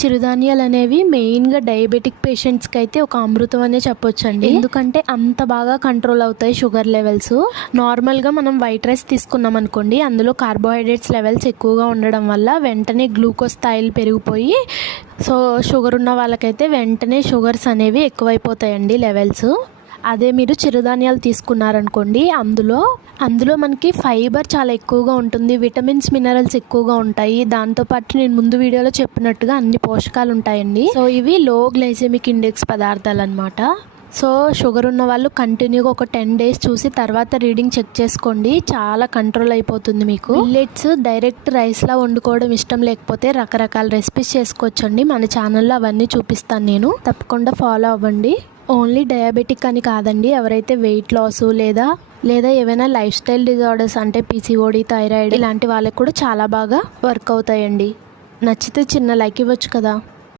చిరుధాన్యాలు అనేవి మెయిన్గా డయాబెటిక్ పేషెంట్స్కి అయితే ఒక అమృతం అనే చెప్పొచ్చండి. ఎందుకంటే అంత బాగా కంట్రోల్ అవుతాయి షుగర్ లెవెల్స్. నార్మల్గా మనం వైట్ రైస్ తీసుకున్నాం అనుకోండి, అందులో కార్బోహైడ్రేట్స్ లెవెల్స్ ఎక్కువగా ఉండడం వల్ల వెంటనే గ్లూకోజ్ స్థాయిలు పెరిగిపోయి షుగర్ ఉన్న వాళ్ళకైతే వెంటనే షుగర్స్ అనేవి ఎక్కువైపోతాయండి లెవెల్స్. అదే మీరు చిరుధాన్యాలు తీసుకున్నారనుకోండి, అందులో మనకి ఫైబర్ చాలా ఎక్కువగా ఉంటుంది, విటమిన్స్ మినరల్స్ ఎక్కువగా ఉంటాయి. దాంతోపాటు నేను ముందు వీడియోలో చెప్పినట్టుగా అన్ని పోషకాలు ఉంటాయండి. ఇవి లో గ్లైసెమిక్ ఇండెక్స్ పదార్థాలు అనమాట. షుగర్ ఉన్న వాళ్ళు కంటిన్యూగా ఒక 10 days చూసి తర్వాత రీడింగ్ చెక్ చేసుకోండి, చాలా కంట్రోల్ అయిపోతుంది మీకు. మిల్లెట్స్ డైరెక్ట్ రైస్లా వండుకోవడం ఇష్టం లేకపోతే రకరకాల రెసిపీస్ చేసుకోవచ్చండి. మన ఛానల్లో అవన్నీ చూపిస్తాను నేను, తప్పకుండా ఫాలో అవ్వండి. ఓన్లీ డయాబెటిక్ అని కాదండి, ఎవరైతే వెయిట్ లాస్ లేదా ఏవైనా లైఫ్ స్టైల్ డిజార్డర్స్ అంటే PCOD, థైరాయిడ్ ఇలాంటి వాళ్ళకి కూడా చాలా బాగా వర్క్ అవుతాయండి. నచ్చితే చిన్న లైక్ ఇవ్వచ్చు కదా.